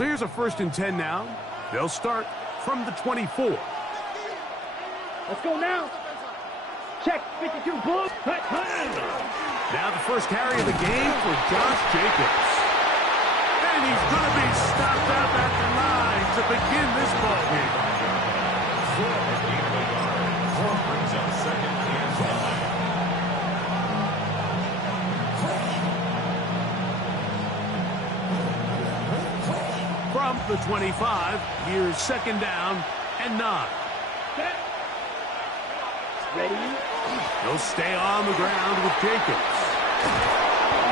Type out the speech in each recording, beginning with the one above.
So here's a 1st and 10 now. They'll start from the 24. Let's go now. Check, 52 blue. Now the first carry of the game for Josh Jacobs. And he's going to be stopped up at the line to begin this ball game. Brings up 2nd and 5. From the 25, here's 2nd down and 9. Ready? He'll stay on the ground with Jacobs.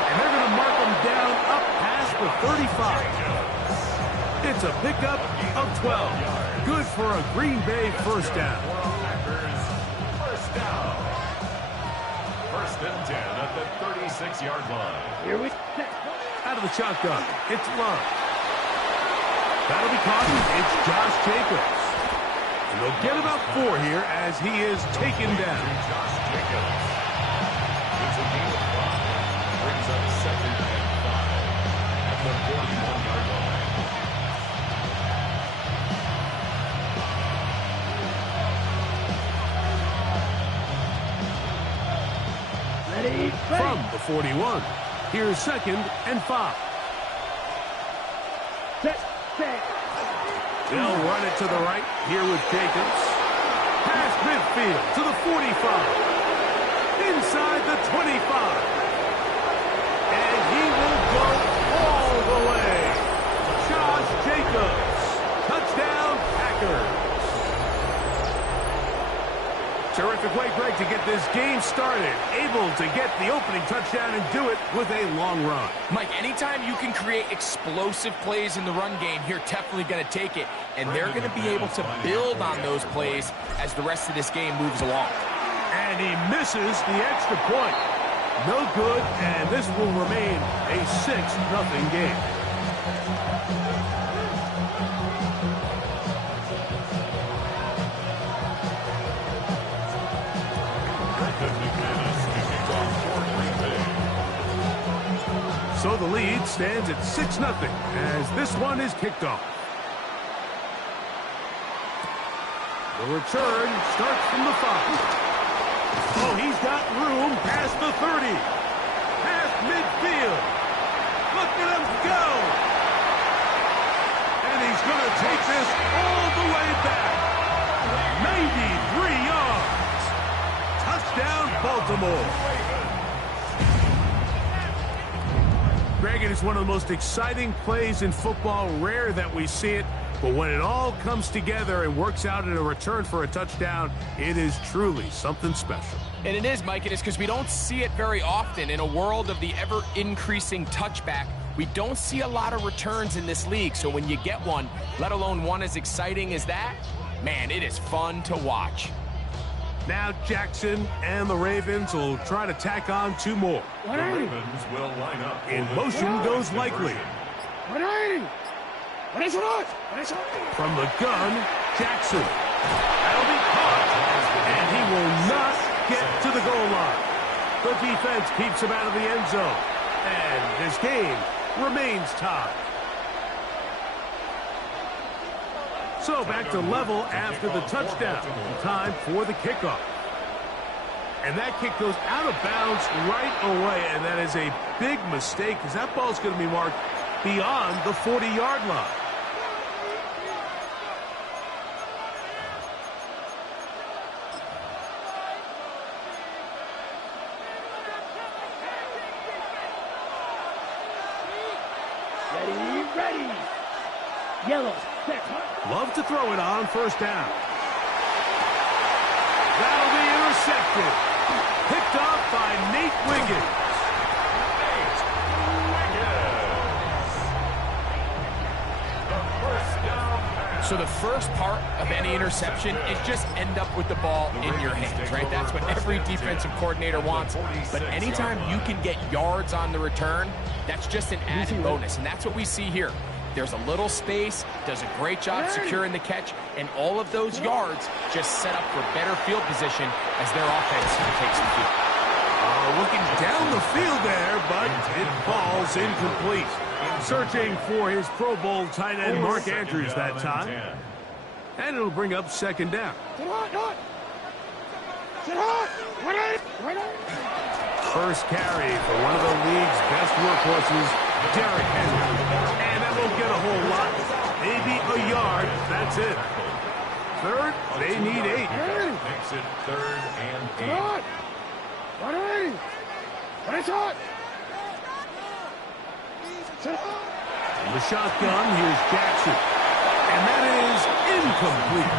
And they're going to mark him down up past the 35. It's a pickup of 12. Good for a Green Bay 1st down. First down. 1st and 10 at the 36-yard line. Here we go. Out of the shotgun, it's Love. That'll be caught. It's Josh Jacobs. And they'll get about 4 here as he is taken down. Josh Jacobs. It's a gain of 5. Brings up 2nd and 5 at the 41-yard line. Ready? From the 41, here's 2nd and 5. Set. They'll run it to the right here with Jacobs. Past midfield to the 45. Inside the 25. And he will go all the way. Josh Jacobs. Touchdown, Packers. Terrific way, Greg, to get this game started. Able to get the opening touchdown and do it with a long run. Mike, anytime you can create explosive plays in the run game, you're definitely going to take it. And they're going to be able to build on those plays as the rest of this game moves along. And he misses the extra point. No good, and this will remain a 6-0 game. So the lead stands at 6-0 as this one is kicked off. The return starts from the 5. Oh, he's got room past the 30. Past midfield. Look at him go. And he's going to take this all the way back. 93 yards. Touchdown, Baltimore. Greg, it is one of the most exciting plays in football. Rare that we see it, but when it all comes together and works out in a return for a touchdown, it is truly something special. And it is, Mike. It is because we don't see it very often. In a world of the ever-increasing touchback, we don't see a lot of returns in this league. So when you get one, let alone one as exciting as that, man, it is fun to watch. Now Jackson and the Ravens will try to tack on 2 more. The Ravens will line up. In motion goes Likely. From the gun, Jackson. That'll be caught. And he will not get to the goal line. The defense keeps him out of the end zone. And this game remains tied. So back to level after the touchdown. Time for the kickoff. And that kick goes out of bounds right away. And that is a big mistake because that ball's going to be marked beyond the 40-yard line. Ready. Yellow, set. Love to throw it on 1st down. That'll be intercepted. Picked off by Nate Wiggins. So the first part of any interception is just end up with the ball in your hands, right? That's what every defensive coordinator wants. But anytime you can get yards on the return, that's just an added bonus. And that's what we see here. There's a little space, does a great job securing the catch, and all of those yards just set up for better field position as their offense takes the field. Looking down the field there, but it falls incomplete. Searching for his Pro Bowl tight end, Mark Andrews, that time. And it'll bring up second down. First carry for one of the league's best workhorses, Derrick Henry. And that won't get a whole lot. Maybe a yard. That's it. Third, they need 8. Makes it 3rd and 8. In the shotgun, here's Jackson. And that is incomplete.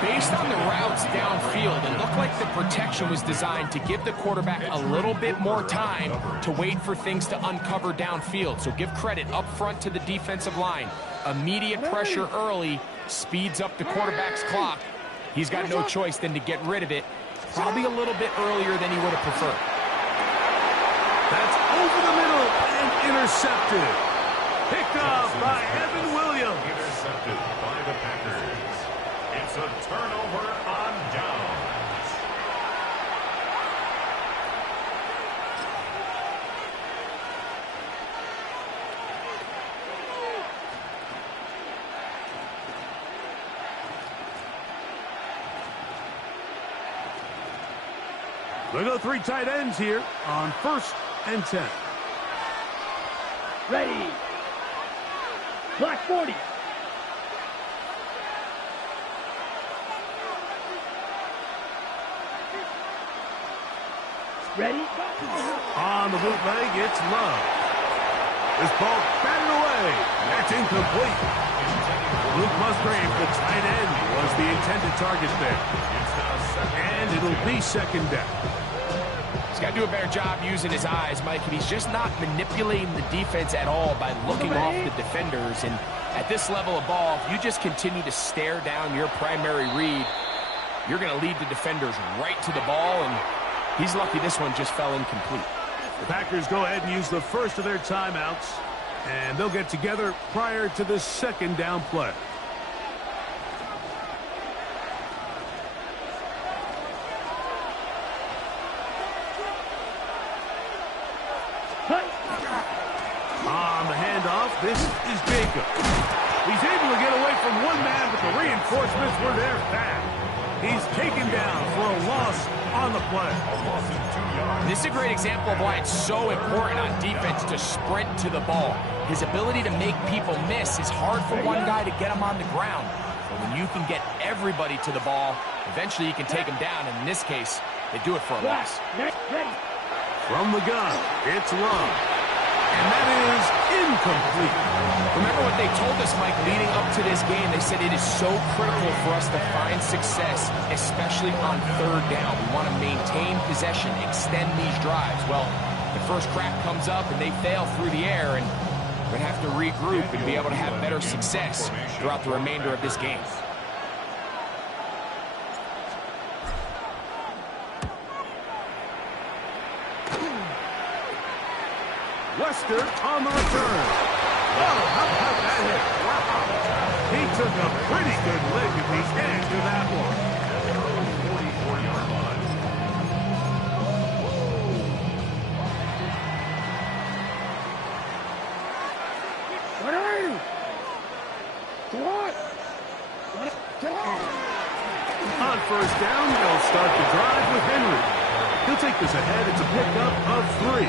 Based on the routes downfield, it looked like the protection was designed to give the quarterback a little bit more time to wait for things to uncover downfield. So give credit up front to the defensive line. Immediate pressure early speeds up the quarterback's clock. He's got no choice than to get rid of it, probably a little bit earlier than he would have preferred. That's over the middle and intercepted. Picked off by Evan Williams. Intercepted by the Packers. It's a turnover on downs. We'll go 3 tight ends here on 1st and 10. Ready. Block 40. Ready. On the bootleg, it's Love. This ball batted away. That's incomplete. Luke Musgrave, the tight end, was the intended target there. And it'll be second down. He's got to do a better job using his eyes, Mike, and he's just not manipulating the defense at all by looking off the defenders. And at this level of ball, if you just continue to stare down your primary read, you're going to lead the defenders right to the ball, and he's lucky this one just fell incomplete. The Packers go ahead and use the first of their timeouts, and they'll get together prior to the second down play. On the handoff, this is Jacob. He's able to get away from one man, but the reinforcements were there fast. He's taken down for a loss on the play. This is a great example of why it's so important on defense to sprint to the ball. His ability to make people miss is hard for one guy to get him on the ground. But when you can get everybody to the ball, eventually you can take them down. And in this case, they do it for a loss. From the gun, it's Love. And that is incomplete. Remember what they told us, Mike, leading up to this game. They said it is so critical for us to find success, especially on 3rd down. We want to maintain possession, extend these drives. Well, the first crack comes up and they fail through the air, and we're going to have to regroup and be able to have better success throughout the remainder of this game. Lester on the return. Oh, how about that hit? Wow. He took a pretty good lick at the end of that one. 44-yard line. What are you? On 1st down, they'll start the drive with Henry. He'll take this ahead. It's a pickup of 3.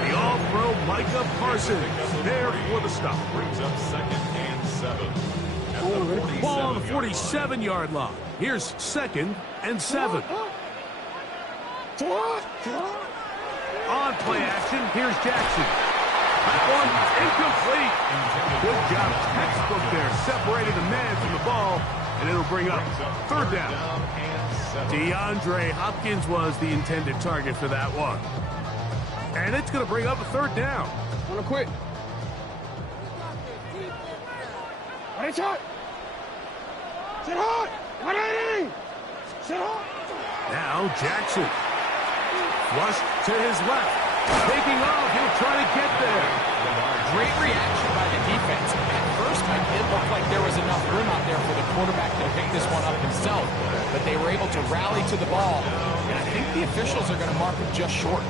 The all-pro Micah Parsons there for the stop. Brings up 2nd and 7. Ball on the 47-yard line. Here's 2nd and 7. On play action, here's Jackson. That one incomplete. Good job. Textbook there, separating the man from the ball, and it'll bring up 3rd down. DeAndre Hopkins was the intended target for that one. And it's going to bring up a 3rd down. Wanna quit? Now Jackson. Flush to his left. Taking off, he'll try to get there. Great reaction by the defense. At first, Mike, it looked like there was enough room out there for the quarterback to pick this one up himself, but they were able to rally to the ball, and I think the officials are going to mark it just short.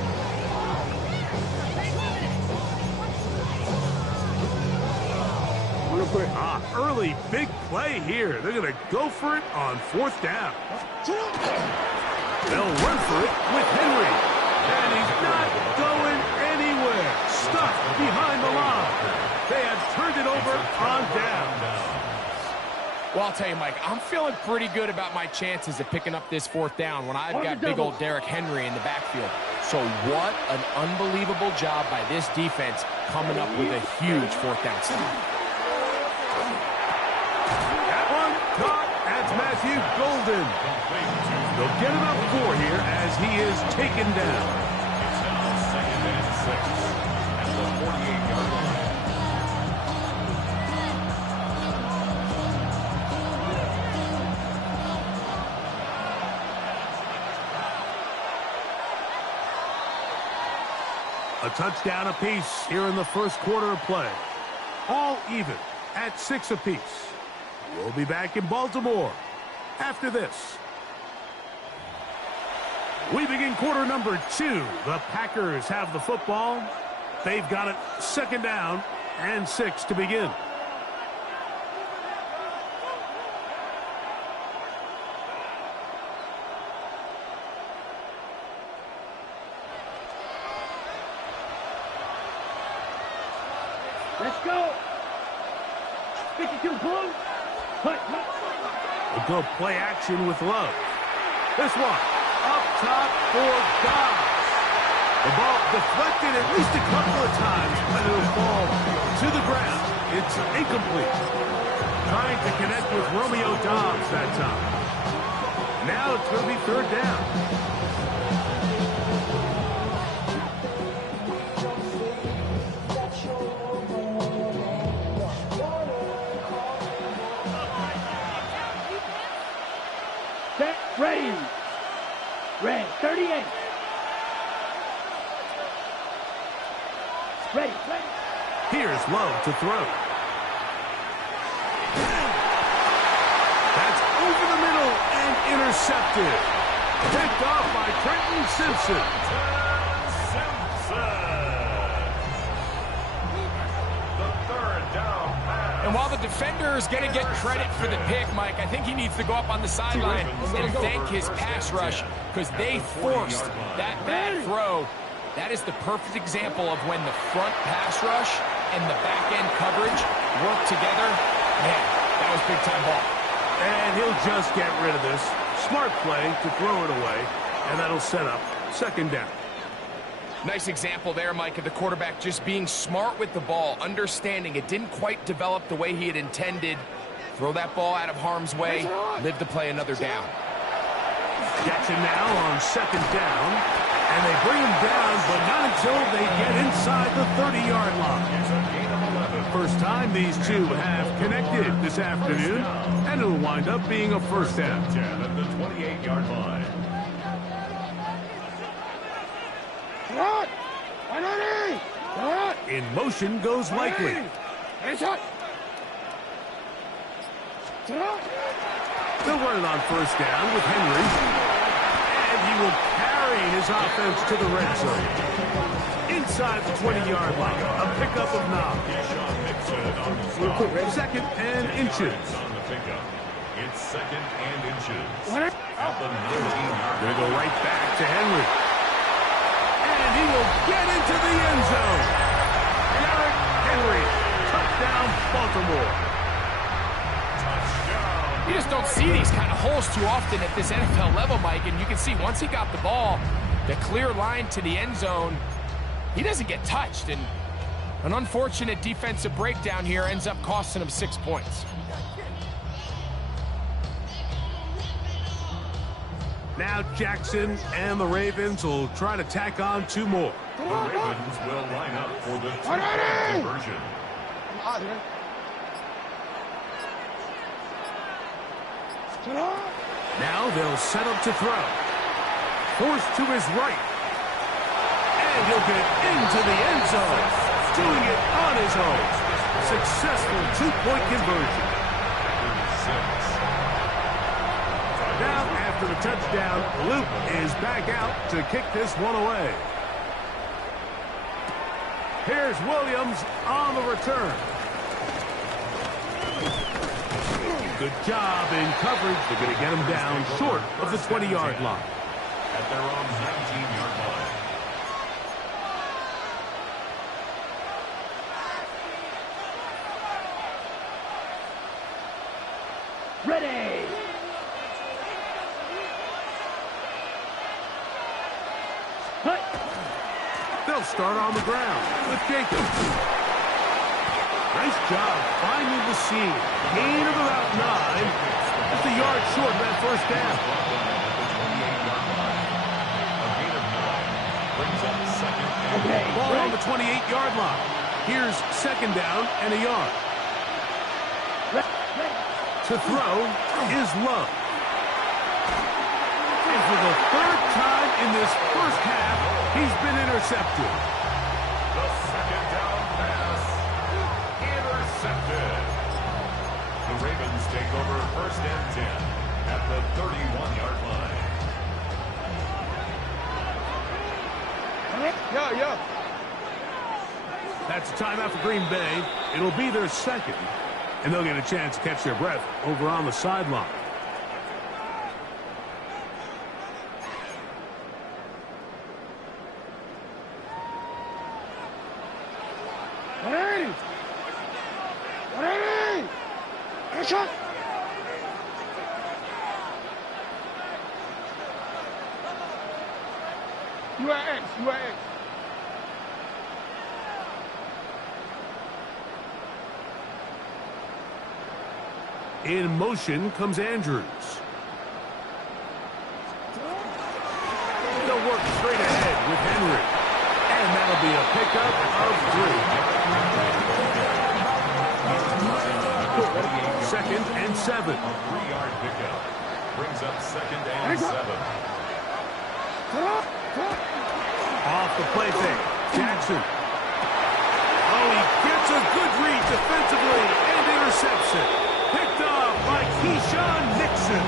for it. Early big play here. They're going to go for it on 4th down. They'll run for it with Henry. And he's not going anywhere. Stuck behind the line. They have turned it over on down. Well, I'll tell you, Mike, I'm feeling pretty good about my chances of picking up this 4th down when I've got big old Derrick Henry in the backfield. So what an unbelievable job by this defense coming up with a huge 4th down stop. That one caught. That's Matthew Golden. They'll get it up 4 here as he is taken down. It's now 2nd and 6 at the 48-yard line. A touchdown apiece here in the first quarter of play. All even at 6 apiece. We'll be back in Baltimore after this. We begin quarter number 2. The Packers have the football. They've got it 2nd down and 6 to begin. Let's go. 52 close. Hut. We'll go play action with Love. This one up top for Dobbs. The ball deflected at least a couple of times, but it'll fall to the ground. It's incomplete. Trying to connect with Romeo Dobbs that time. Now it's going to be 3rd down. Ready. Ready. 38. Ready. Here's Love to throw. That's over the middle and intercepted. Picked off by Trenton Simpson. And while the defender is going to get credit for the pick, Mike, I think he needs to go up on the sideline and thank his pass rush because they forced that bad throw. That is the perfect example of when the front pass rush and the back-end coverage work together. Man, that was big-time ball. And he'll just get rid of this. Smart play to throw it away, and that'll set up 2nd down. Nice example there, Mike, of the quarterback just being smart with the ball, understanding it didn't quite develop the way he had intended. Throw that ball out of harm's way, live to play another down. Jackson now on 2nd down, and they bring him down, but not until they get inside the 30-yard line. First time these two have connected this afternoon, and it'll wind up being a 1st down. At the 28-yard line. In motion goes Likely. They'll run it on 1st down with Henry. And he will carry his offense to the red zone. Inside the 20-yard line, a pickup of 9. 2nd and inches. It's 2nd and inches. At the 19-yard They go right back to Henry. And he will get into the end zone. Derrick Henry, touchdown Baltimore. You just don't see these kind of holes too often at this NFL level, Mike, and you can see once he got the ball, the clear line to the end zone, he doesn't get touched, and an unfortunate defensive breakdown here ends up costing him 6 points. Now Jackson and the Ravens will try to tack on 2 more. The Ravens will line up for the 2-point conversion. Now they'll set up to throw. Forced to his right. And he'll get into the end zone. Doing it on his own. Successful 2-point conversion. Now, after the touchdown, Luke is back out to kick this one away. Here's Williams on the return. Good job in coverage. They're going to get him down short of the 20-yard line. At their own 19-yard line. Ready. Hut. They'll start on the ground with Jacobs. Nice job finding the seam. Gain of about 9. Just a yard short of that first down. Okay. Ball on the 28-yard line. Here's second down and a yard. To throw is Love. And for the third time in this first half, he's been intercepted. The second down pass. Intercepted. The Ravens take over first and 10 at the 31-yard line. That's a timeout for Green Bay. It'll be their second, and they'll get a chance to catch their breath over on the sideline. Ready. Ready. Action. UAX. In motion comes Andrews. They'll work straight ahead with Henry. And that'll be a pickup of 3. Second and 7. A 3-yard pickup. Brings up second and 7. Off the play fake. Jackson. Oh, he gets a good read defensively and intercepts it. Picked off by Keyshawn Nixon.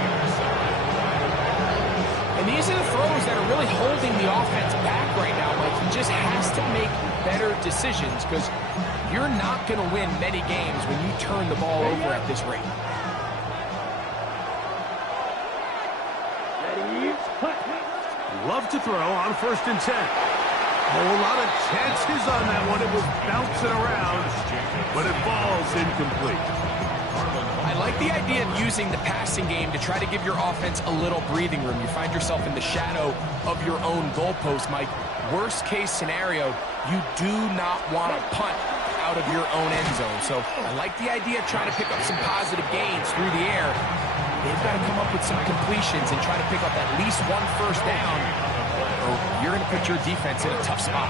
And these are the throws that are really holding the offense back right now. Like, he just has to make better decisions because you're not going to win many games when you turn the ball over at this rate. Ready. Hut. Love to throw on first and 10. A whole lot of chances on that one. It was bouncing around, but it falls incomplete. I like the idea of using the passing game to try to give your offense a little breathing room. You find yourself in the shadow of your own goalpost, Mike. Worst case scenario, you do not want to punt out of your own end zone. So I like the idea of trying to pick up some positive gains through the air. They've got to come up with some completions and try to pick up at least one first down, or you're going to put your defense in a tough spot.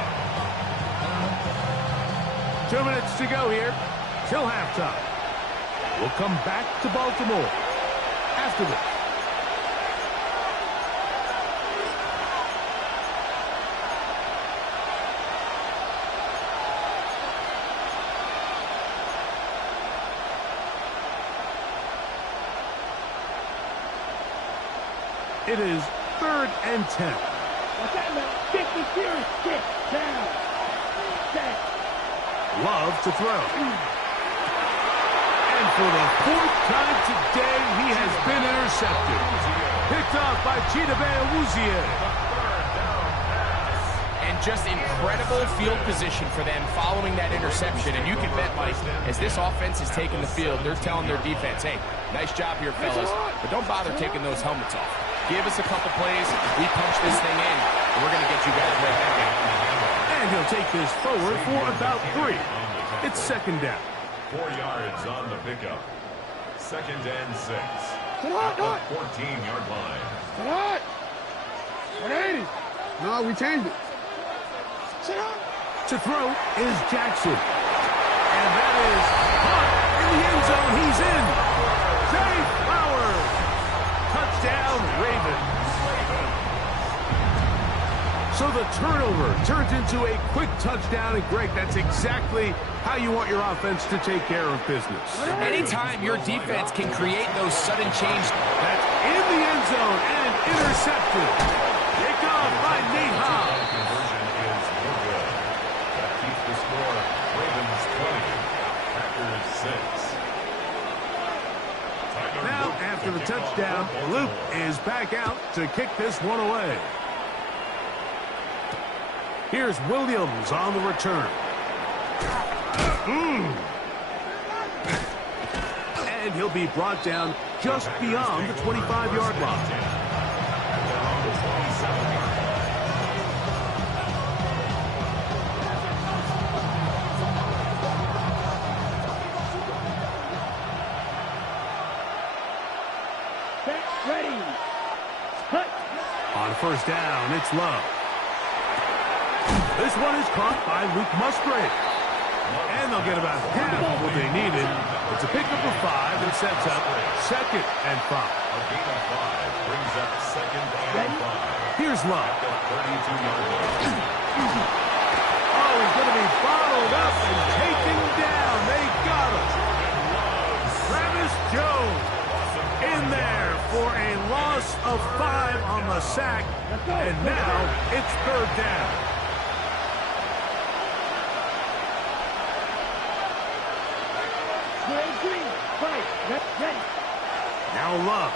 2 minutes to go here till halftime. We'll come back to Baltimore after this. It is 3rd and 10. What's that now? 50 series. Get down. Set. Love to throw. And for the 4th time today, he has been intercepted. Picked off by Chidobe Awuzie. And just incredible field position for them following that interception. And you can bet, Mike, as this offense is taking the field, they're telling their defense, hey, nice job here, fellas, but don't bother taking those helmets off. Give us a couple plays, we punch this thing in, and we're going to get you guys right back in. And he'll take this forward for about 3. It's second down. 4 yards on the pickup. Second and 6. At the 14-yard line. What? 180. No, we changed it. To throw is Jackson. And that is caught in the end zone. He's in. Zay Flowers. Touchdown, Ravens. So the turnover turns into a quick touchdown. And, Greg, that's exactly how you want your offense to take care of business. Anytime your defense can create those sudden change. That's in the end zone and intercepted. Take off by Nate Hobbs. Conversion is no good. That keeps the score. Ravens 20. Packers 6. Time to after the touchdown. Luke is back out to kick this one away. Here's Williams on the return. And he'll be brought down just beyond the 25-yard line. Ready. Cut. On first down, it's Love. This one is caught by Luke Musgrave. And they'll get about half of what they needed. It's a pickup of 5 and sets up 2nd and 5. A gain of 5 brings up 2nd and 5. Here's Love. At the 32-yard line. Oh, he's going to be bottled up and taken down. They got him. Travis Jones in there for a loss of 5 on the sack. And now it's 3rd down. Now Love.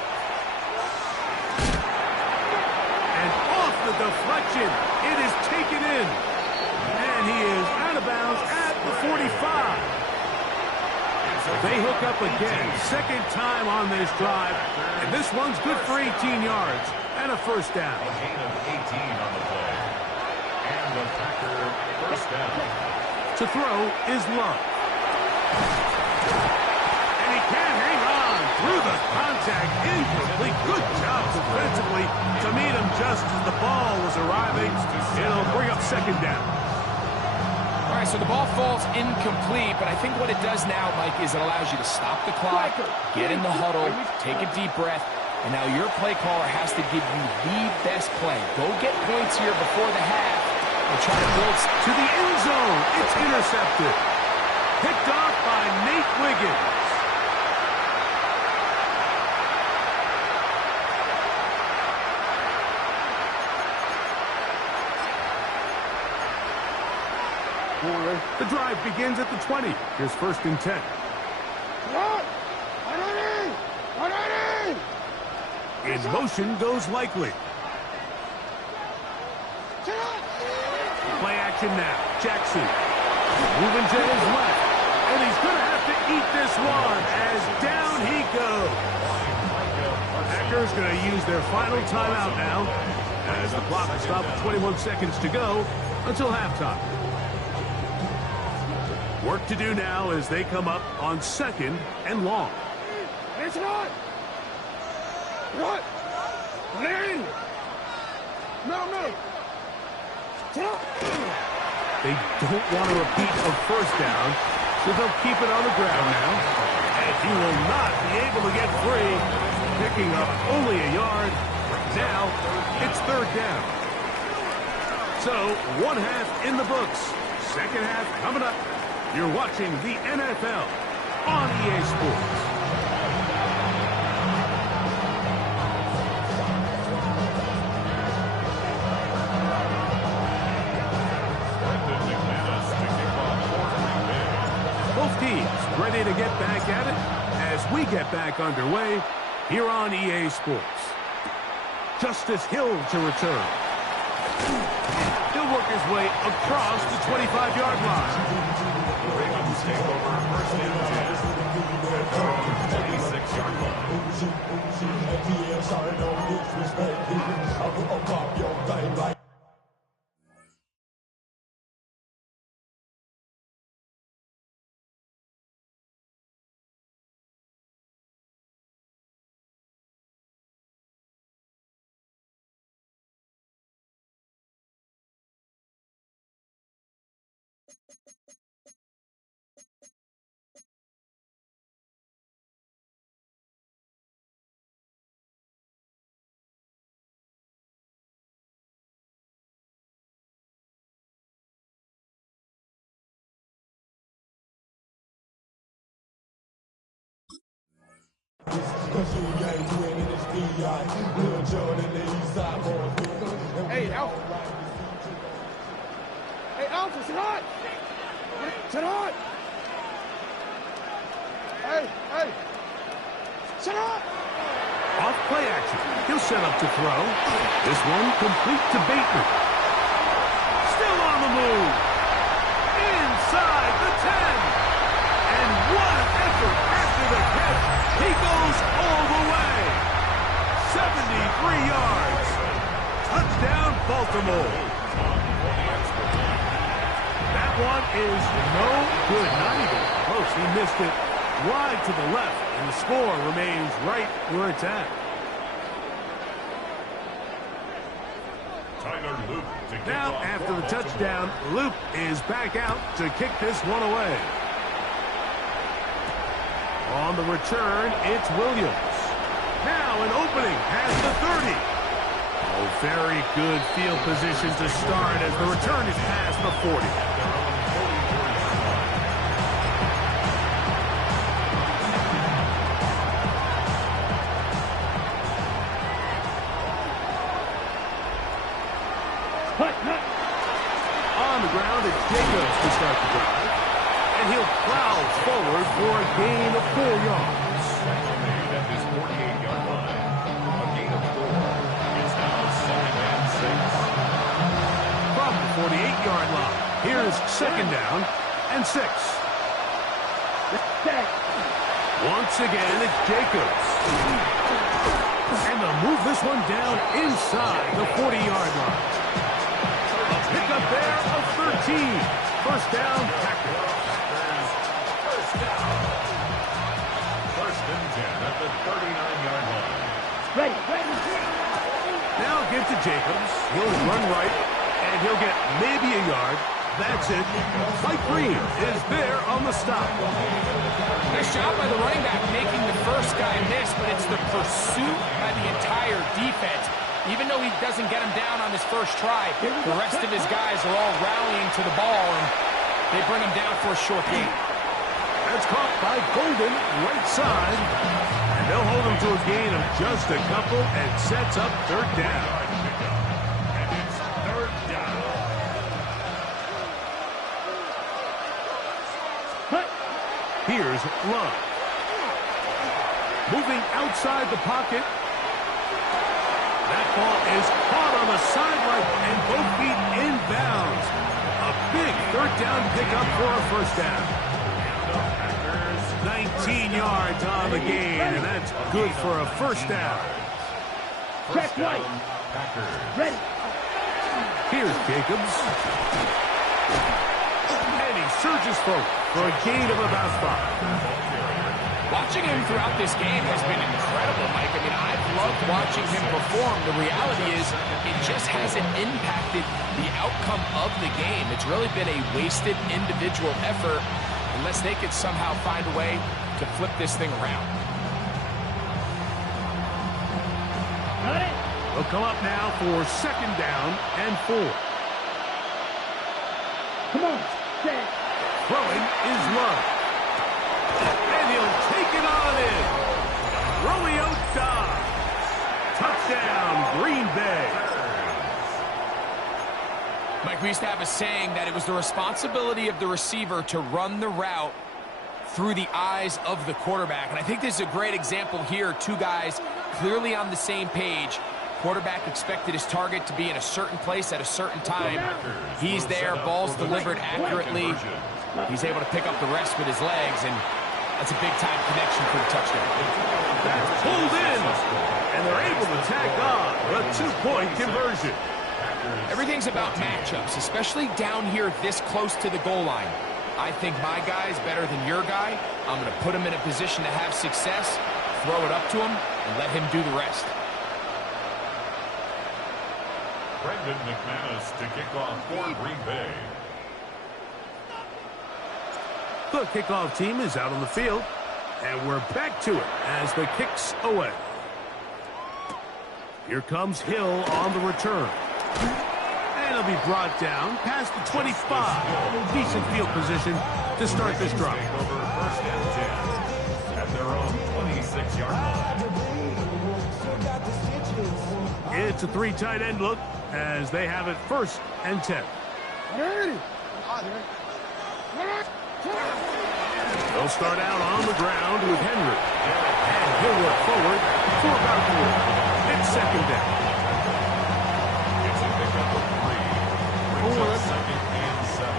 And off the deflection, it is taken in. And he is out of bounds at the 45. They hook up again, 2nd time on this drive. And this one's good for 18 yards and a 1st down. A gain of 18 on the play. And the Packer 1st down. To throw is Love. And he can't hang on through the contact. Incomplete. Good job defensively to meet him just as the ball was arriving. It'll bring up 2nd down. All right, so the ball falls incomplete, but I think what it does now, Mike, is it allows you to stop the clock, get in the huddle, take a deep breath, and now your play caller has to give you the best play. Go get points here before the half and try to build To the end zone. It's intercepted. Picked off by Nate Wiggins. The drive begins at the 20. Here's 1st and 10. In motion goes Likely. Play action now. Jackson moving to his left. And he's going to have to eat this one as down he goes. Packers going to use their final timeout now as the clock is stopped with 21 seconds to go until halftime. Work to do now as they come up on 2nd and long. It's not. What? Larry. No. They don't want to repeat a 1st down, so they'll keep it on the ground now. And he will not be able to get free, picking up only a yard. Now it's 3rd down. So 1 half in the books. 2nd half coming up. You're watching the NFL on EA Sports. Both teams ready to get back at it as we get back underway here on EA Sports. Justice Hill to return. He'll work his way across the 25-yard line. Ravens take over 1st and 10. At the 26-yard line. Hey, Alpha. Hey, Alpha, sit on. Sit on. Hey. Sit on. Play action. He'll set up to throw. This one complete to Bateman. Still on the move. Inside the 10. And what an effort after the catch. He goes all the way. 73 yards. Touchdown, Baltimore. That one is no good. Not even close. He missed it wide to the left, and the score remains right where it's at. Now, after the touchdown, Luke is back out to kick this one away. On the return, it's Williams. Now an opening past the 30. Oh, very good field position to start as the return is past the 40. On the ground, it's Jacobs to start the drive. And he'll plow forward for a gain of 4 yards. At his 48-yard line. A gain of 4. It's now 2nd and 6. From the 48-yard line, here's 2nd down and 6. Once again, it's Jacobs. And they'll move this one down inside the 40-yard line. A pickup there of 13. First down, Packers. First down. 1st and 10 at the 39-yard line. Now give to Jacobs. He'll run right, and he'll get maybe a yard. That's it. Mike Green is there on the stop. Nice job by the running back making the first guy miss, but it's the pursuit by the entire defense. Even though he doesn't get him down on his first try, the rest of his guys are all rallying to the ball, and they bring him down for a short gain. That's caught by Golden, right side. And they'll hold him to a gain of just a couple and sets up 3rd down. And it's 3rd down. Here's Love. Moving outside the pocket. That ball is caught on the sideline and both feet inbounds. A big 3rd down pickup for a 1st down. 19 yards on the gain, and that's good for a 1st down. Check right. Ready. Here's Jacobs. And he surges forward for a gain of about 5. Watching him throughout this game has been incredible, Mike. I mean, I've loved watching him perform. The reality is it just hasn't impacted the outcome of the game. It's really been a wasted individual effort unless they could somehow find a way to flip this thing around. They'll come up now for 2nd down and 4. Come on. Set. Throwing is Love. And he'll take it on in. Romeo Dobbs. Touchdown, Green Bay. Mike, we used to have a saying that it was the responsibility of the receiver to run the route through the eyes of the quarterback. And I think this is a great example here. 2 guys clearly on the same page. Quarterback expected his target to be in a certain place at a certain time. He's there, ball's delivered accurately. He's able to pick up the rest with his legs, and that's a big-time connection for the touchdown. That's pulled in, and they're able to tack on a 2-point conversion. Everything's about matchups, especially down here this close to the goal line. I think my guy's better than your guy. I'm going to put him in a position to have success, throw it up to him, and let him do the rest. Brendan McManus to kick off for Green Bay. The kickoff team is out on the field, and we're back to it as the kick's away. Here comes Hill on the return. And he'll be brought down past the 25. Decent field position to start this drive. Over 1st and 10 at their own 26-yard line. It's a 3 tight end look as they have it 1st and 10. They'll start out on the ground with Henry. And he'll work forward for about 4. It's second down. It's a pickup of 3. Brings up second and 7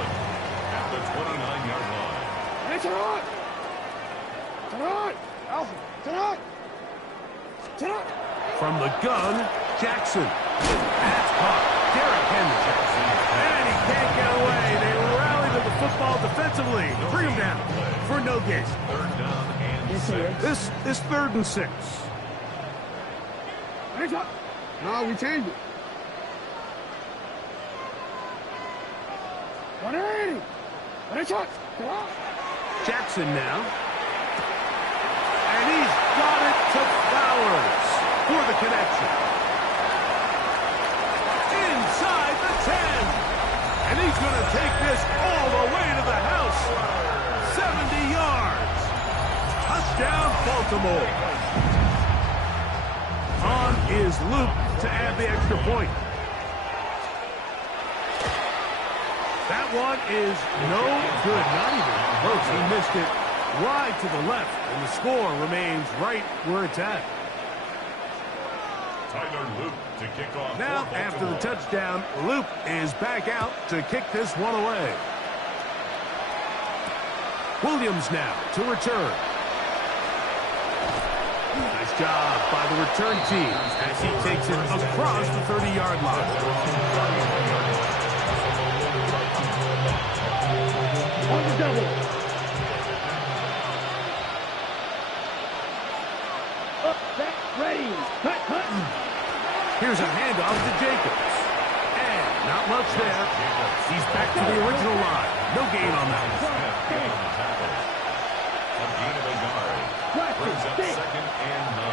at the 29-yard line. Hey, Tonight! Alpha! Tonight! From the gun, Jackson. That's caught. Derrick Henry. And he can't get away. They rally to the football defensively. Bring him down for no gain. 3rd down and 6. This is 3rd and 6. No, we changed it. 180! Jackson now. And he's got it to Flowers for the connection. Inside the 10. And he's going to take this all the way to the house. 70 yards. Touchdown, Baltimore. On is Luke to add the extra point. That one is no good. Not even close. He missed it wide to the left, and the score remains right where it's at. Tyler Luke to kick off. Now, after the touchdown, Luke is back out to kick this one away. Williams now to return. Nice job by the return team as he takes it across the 30-yard line. On the double. Up, back, ready. Cut. Here's a handoff to Jacobs. And not much there. He's back to the original line. No gain on that one. A gain of a yard. Brings up second and 9.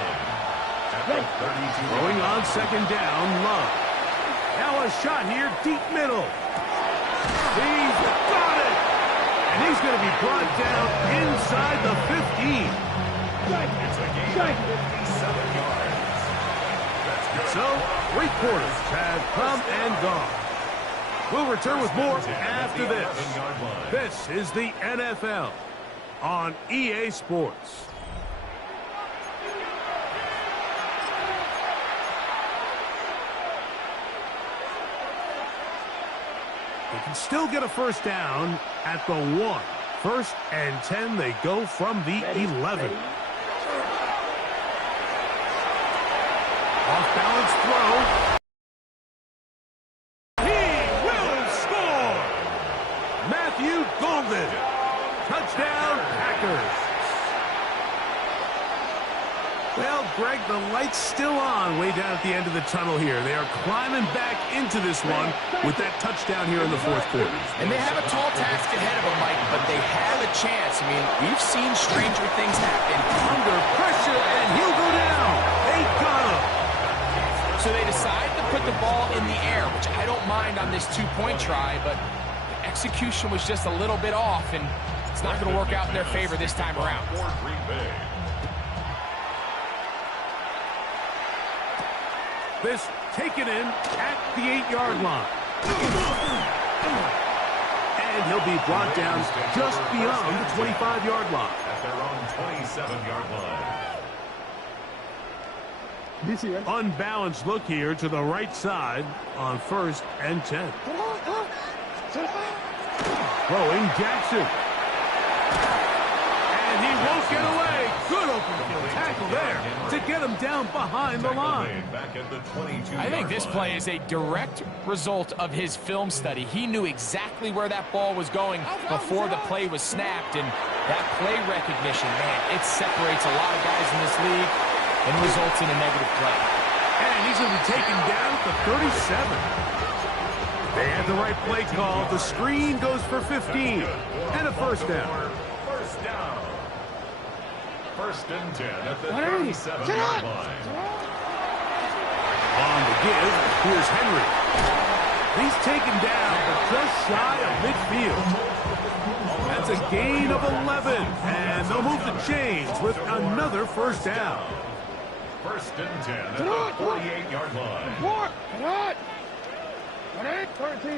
At the 32. Going on second down, Love. Now a shot here, deep middle. He's got it. And he's going to be brought down inside the 15. It's a gain of 57 yards. That's good. So, 3 quarters have come and gone. We'll return with more after this. This is the NFL on EA Sports. They can still get a first down at the 1. 1st and 10, they go from the 11. Off-balance throw. He will score! Matthew Golden. Touchdown, Packers. Well, Greg, the light's still on way down at the end of the tunnel here. They are climbing back into this one with that touchdown here in the 4th quarter. And they have a tall task ahead of them, Mike, but they have a chance. I mean, we've seen stranger things happen. Under pressure, and he'll go down. They got him. So they decide to put the ball in the air, which I don't mind on this 2-point try, but the execution was just a little bit off, and it's not going to work out in their favor this time around. This taken in at the 8-yard line. And he'll be brought down just beyond the 25-yard line. At their own 27-yard line. Unbalanced look here to the right side on 1st and 10. Throwing Jackson. And he won't get away. Good open field tackle there to get him down behind the line. I think this play is a direct result of his film study. He knew exactly where that ball was going before the play was snapped, and that play recognition, man, it separates a lot of guys in this league and results in a negative play. And he's going to be taken down at the 37. They had the right play call. The screen goes for 15 and a first down. First down. 1st and 10 at the 37-yard line. On the give, here's Henry. He's taken down, but just shy of midfield. That's a gain of 11, and they'll move the chains with another first down. 1st and 10 at the 48-yard line.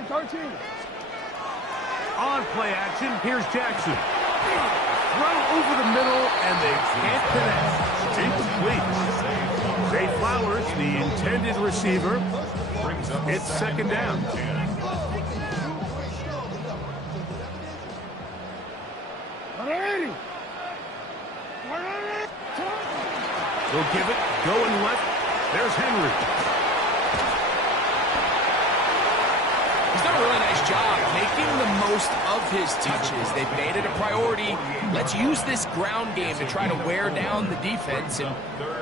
13. On play action, here's Jackson. Throw over the middle, and they can't connect. Incomplete. Zay Flowers, the intended receiver. It's second down. They'll give it, going left. There's Henry. He's done a really nice job making the most of his touches. They've made it a priority. Let's use this ground game to try to wear down the defense. And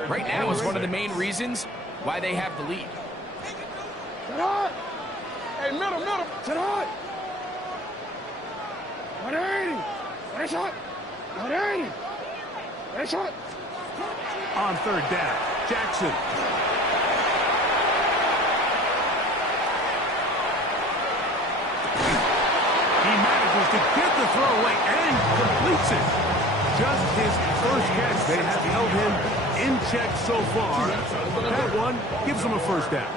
right now is one of the main reasons why they have the lead. Hey, middle. To the hot. 180. Nice shot. 180. Nice shot. On third down, Jackson. He manages to get the throw away and completes it. Just his first catch. They have held him in check so far. That one gives him a first down.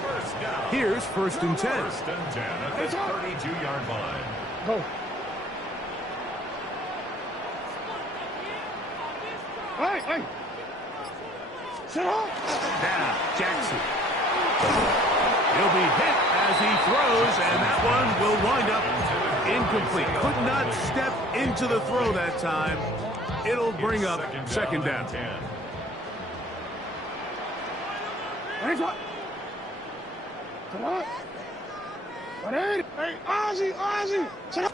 Here's first and 10. First and 10 at the 32-yard line. Go. Hey. Sit up. Now, Jackson. He'll be hit as he throws, and that one will wind up incomplete. Could not step into the throw that time. It'll bring up second down. Nice shot. Sit up. 180. Hey, Ozzy. Sit up.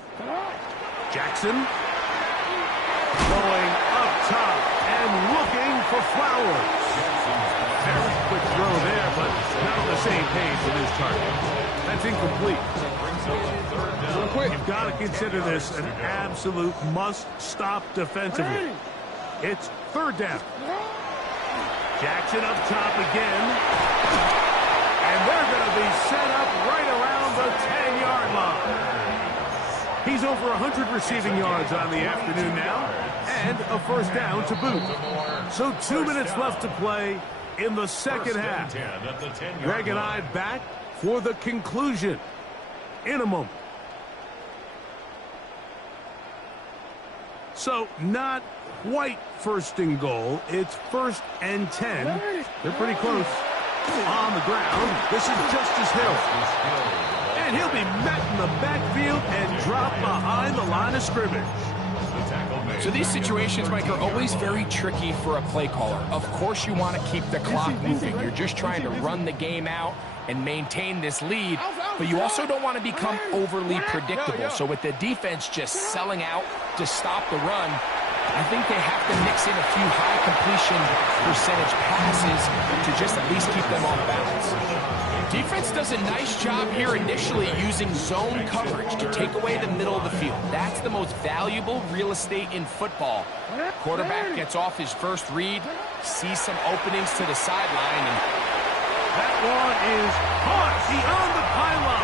Jackson going up top and looking for Flowers. Very quick throw there, but not on the same page with his target. That's incomplete. You've got to consider this an absolute must-stop defensively. It's third down. Jackson up top again. And they're going to be set up right around the 10-yard line. He's over 100 receiving yards on the afternoon now, and a first down to boot. So 2 minutes left to play in the second half. Greg and I back for the conclusion in a moment. So not quite first and goal. It's first and 10. They're pretty close. On the ground, this is Justice Hill. And he'll be met in the backfield and dropped behind the line of scrimmage. So these situations, Mike, are always very tricky for a play caller. Of course you want to keep the clock moving. You're just trying to run the game out and maintain this lead, but you also don't want to become overly predictable. So with the defense just selling out to stop the run, I think they have to mix in a few high completion percentage passes to just at least keep them off balance. Defense does a nice job here initially using zone coverage to take away the middle of the field. That's the most valuable real estate in football. Quarterback gets off his first read, sees some openings to the sideline, and that one is caught beyond the pylon.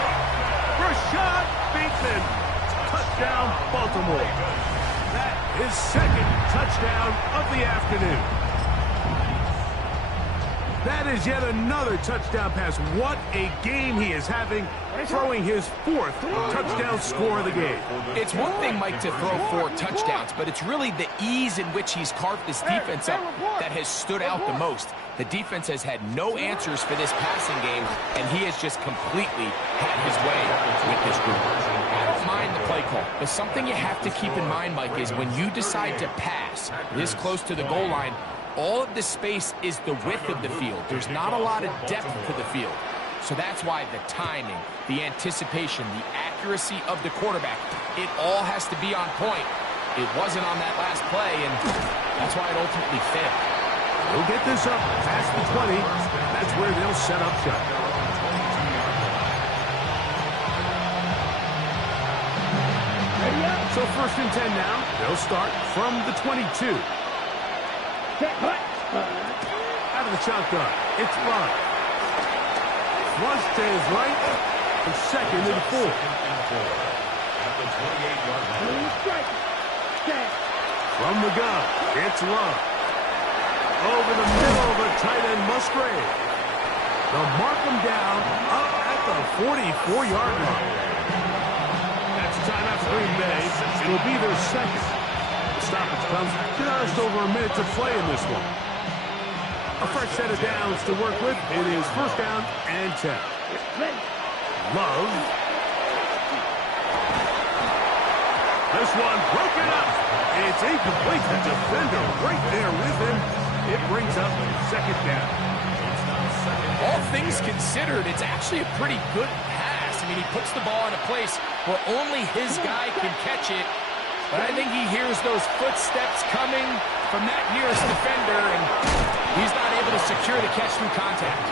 Rashad Bateman, touchdown Baltimore. That is second touchdown of the afternoon. That is yet another touchdown pass. What a game he is having, throwing his fourth touchdown score of the game. It's one thing, Mike, to throw 4 touchdowns, but it's really the ease in which he's carved this defense up that has stood out the most. The defense has had no answers for this passing game, and he has just completely had his way with this group. I don't mind the play call, but something you have to keep in mind, Mike, is when you decide to pass this close to the goal line, all of the space is the width of the field. There's not a lot of depth to the field. So that's why the timing, the anticipation, the accuracy of the quarterback, it all has to be on point. It wasn't on that last play, and that's why it ultimately failed. They'll get this up past the 20. That's where they'll set up shop. So first and 10 now. They'll start from the 22. Out of the shotgun. It's Love. Flush to his right. And second and 4. At the 28-yard line. From the gun, it's Love. Over the middle of the tight end Musgrave. They'll mark him down up at the 44-yard line. That's time out for Green Bay. It'll be their second. stoppage comes just over a minute to play in this one. A fresh set of downs to work with. It is first down and 10. Love. This one broken up. It's incomplete. The defender right there with him. It brings up second down. All things considered, it's actually a pretty good pass. I mean, he puts the ball in a place where only his guy can catch it. But I think he hears those footsteps coming from that nearest defender, and he's not able to secure the catch through contact.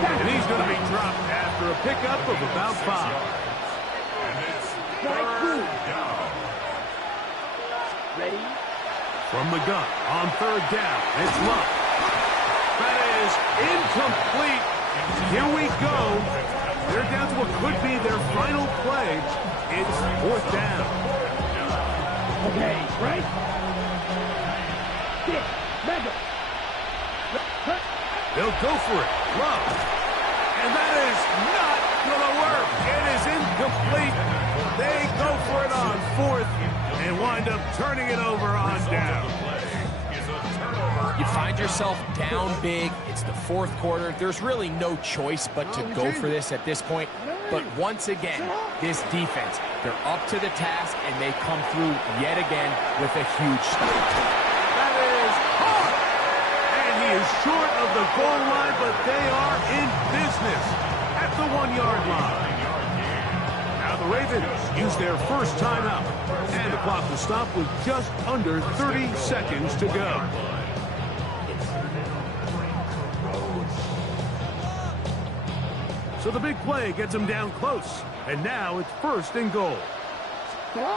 And he's going to be dropped after a pickup of about 5. Ready? From the gun on third down, it's Love. That is incomplete. Here we go. They're down to what could be their final play. It's fourth down. Okay, right? Get, Mega. They'll go for it. Love. And that is not going to work. It is incomplete. They go for it on fourth and wind up turning it over on down. You find yourself down big. It's the fourth quarter. There's really no choice but to go for this at this point. But once again, this defense, they're up to the task, and they come through yet again with a huge stop. That is hard. And he is short of the goal line, but they are in business at the 1-yard line. Now the Ravens use their first timeout, and the clock will stop with just under 30 seconds to go. So the big play gets him down close, and now it's first and goal. They'll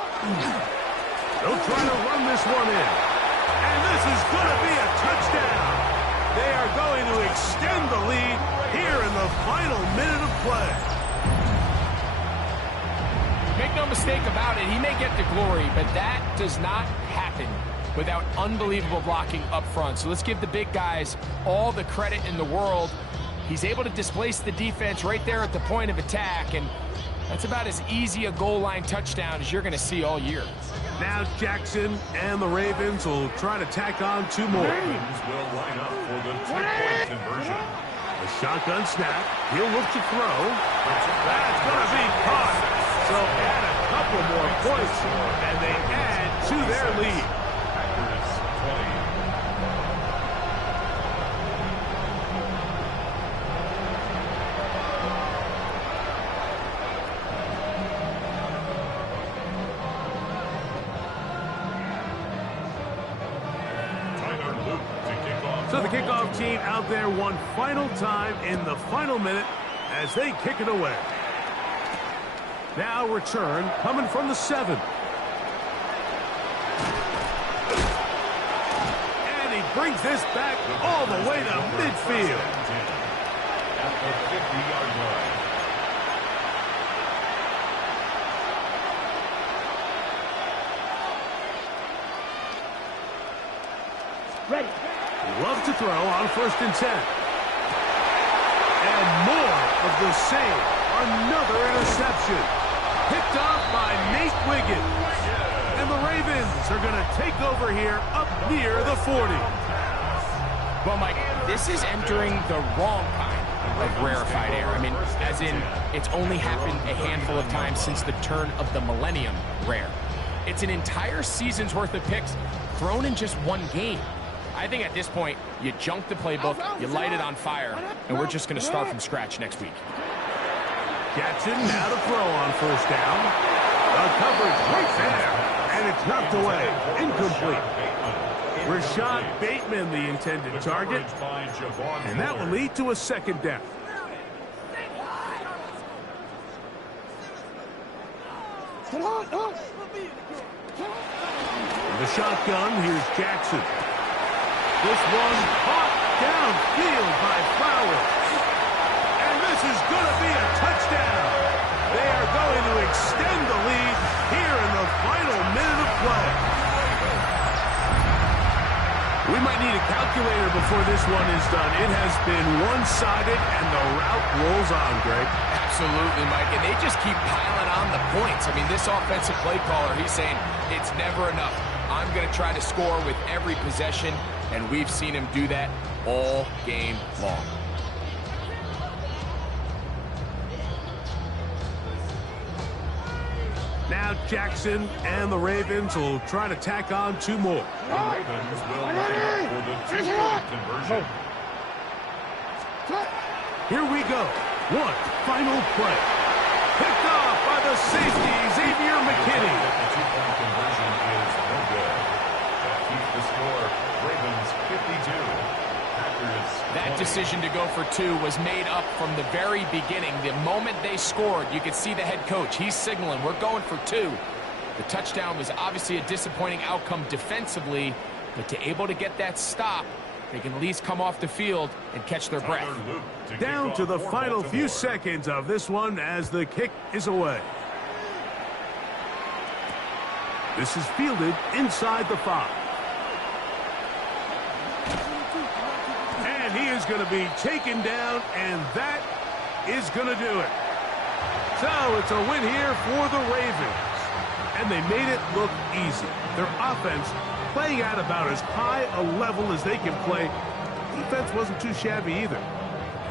try to run this one in, and this is going to be a touchdown. They are going to extend the lead here in the final minute of play. Make no mistake about it, he may get the glory, but that does not happen without unbelievable blocking up front. So let's give the big guys all the credit in the world. He's able to displace the defense right there at the point of attack, and that's about as easy a goal line touchdown as you're going to see all year. Now Jackson and the Ravens will try to tack on 2 more. Ravens will line up for the two-point conversion. A shotgun snap. He'll look to throw. That's going to be caught. So add a couple more points, and they add to their lead. So the kickoff team out there one final time in the final minute as they kick it away. Now return coming from the 7. And he brings this back all the way to midfield. At the 50-yard line. Ready. Love to throw on first and 10. And more of the same. Another interception. Picked off by Nate Wiggins. And the Ravens are going to take over here up near the 40. Well, Mike, this is entering the wrong kind of rarefied air. I mean, as in, it's only happened a handful of times since the turn of the millennium rare. It's an entire season's worth of picks thrown in just one game. I think at this point, you junk the playbook, you light it on fire, and we're just going to start from scratch next week. Jackson now to throw on first down. The coverage right there, and it's knocked away. Incomplete. Rashad Bateman, the intended target, and that will lead to a second down. In the shotgun, here's Jackson. This one caught downfield by Flowers. And this is going to be a touchdown. They are going to extend the lead here in the final minute of play. We might need a calculator before this one is done. It has been one-sided, and the route rolls on, Greg. Absolutely, Mike, and they just keep piling on the points. I mean, this offensive play caller, he's saying it's never enough. I'm going to try to score with every possession, and we've seen him do that all game long. Now Jackson and the Ravens will try to tack on 2 more. The Ravens will line up for the 2-point conversion. Here we go. One final play. Picked off by the safety, Xavier McKinney. The 2-point conversion is no good. That keeps the score. Ravens 52. Packers That 20. decision to go for 2 was made up from the very beginning. The moment they scored, you could see the head coach. He's signaling, we're going for 2. The touchdown was obviously a disappointing outcome defensively, but to able to get that stop, they can at least come off the field and catch their breath. Down to the final few seconds of this one as the kick is away. This is fielded inside the 5. And he is going to be taken down, and that is going to do it. So it's a win here for the Ravens. And they made it look easy. Their offense playing at about as high a level as they can play. Defense wasn't too shabby either.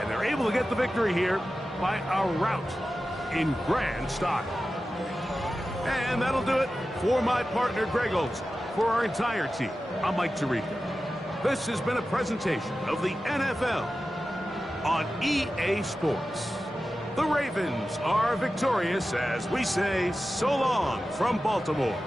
And they're able to get the victory here by a rout in grand style. And that'll do it for my partner, Greg Olson. For our entire team, I'm Mike Tirico. This has been a presentation of the NFL on EA Sports. The Ravens are victorious as we say so long from Baltimore.